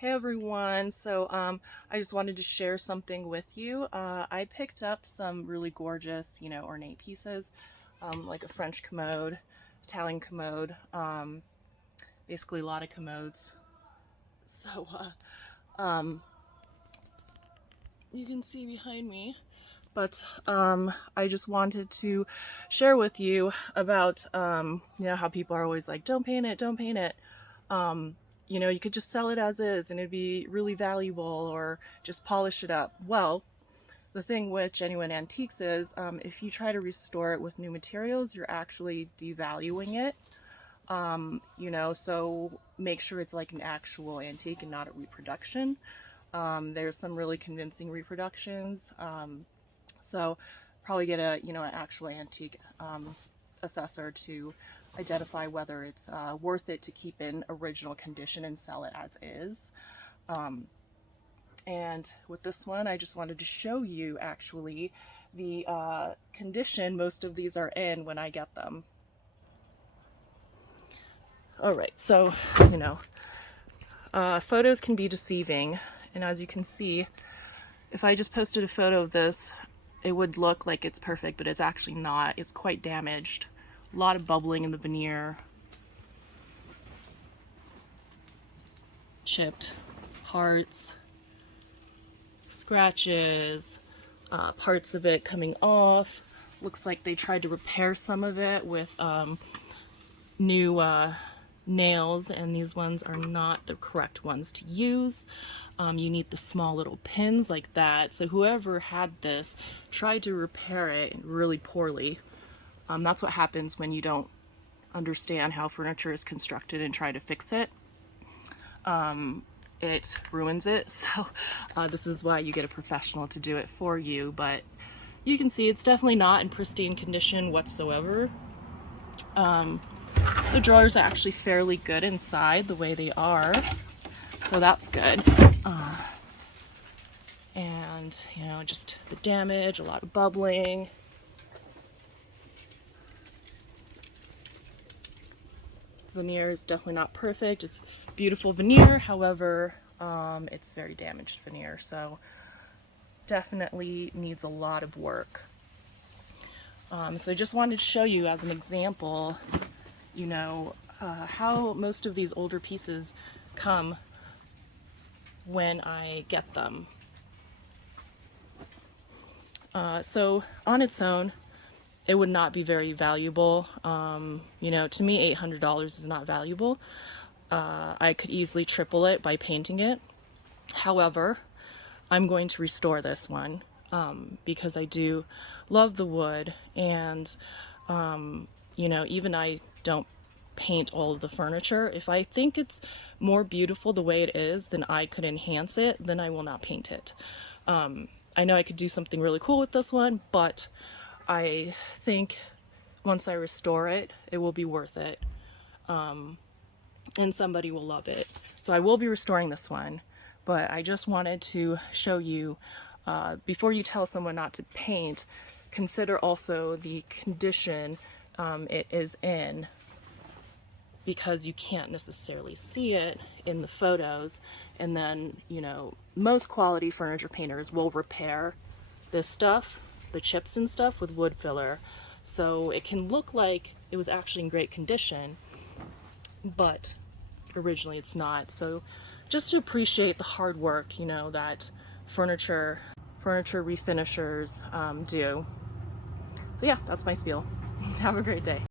Hey everyone, I just wanted to share something with you. I picked up some really gorgeous, ornate pieces, like a French commode, Italian commode, basically a lot of commodes. So, um, you can see behind me, but I just wanted to share with you about, how people are always like, don't paint it, don't paint it. You could just sell it as is and it'd be really valuable, or just polish it up. Well, the thing with genuine antiques is if you try to restore it with new materials, you're actually devaluing it. So make sure it's like an actual antique and not a reproduction. There's some really convincing reproductions. So probably get an actual antique assessor to identify whether it's worth it to keep in original condition and sell it as is. And with this one, I just wanted to show you actually the condition most of these are in when I get them. All right, so, photos can be deceiving. And as you can see, if I just posted a photo of this, it would look like it's perfect, but it's actually not. It's quite damaged. A lot of bubbling in the veneer. Chipped parts, scratches, parts of it coming off. Looks like they tried to repair some of it with new nails, and these ones are not the correct ones to use. You need the small little pins like that. So whoever had this tried to repair it really poorly. That's what happens when you don't understand how furniture is constructed and try to fix it. It ruins it. So this is why you get a professional to do it for you. But you can see it's definitely not in pristine condition whatsoever. The drawers are actually fairly good inside the way they are, so that's good. And just the damage, a lot of bubbling. Veneer is definitely not perfect. It's beautiful veneer, however, it's very damaged veneer, so definitely needs a lot of work. So I just wanted to show you as an example, how most of these older pieces come when I get them. So on its own, it would not be very valuable. To me, $800 is not valuable. I could easily triple it by painting it. However, I'm going to restore this one because I do love the wood, and even I don't paint all of the furniture. If I think it's more beautiful the way it is, then I could enhance it, then I will not paint it. I know I could do something really cool with this one, but I think once I restore it, it will be worth it. And somebody will love it. So I will be restoring this one, but I just wanted to show you, before you tell someone not to paint, consider also the condition it is in, because you can't necessarily see it in the photos. And then, most quality furniture painters will repair this stuff, the chips and stuff, with wood filler. So it can look like it was actually in great condition, but originally it's not. So just to appreciate the hard work, that furniture refinishers do. So yeah, that's my spiel. Have a great day.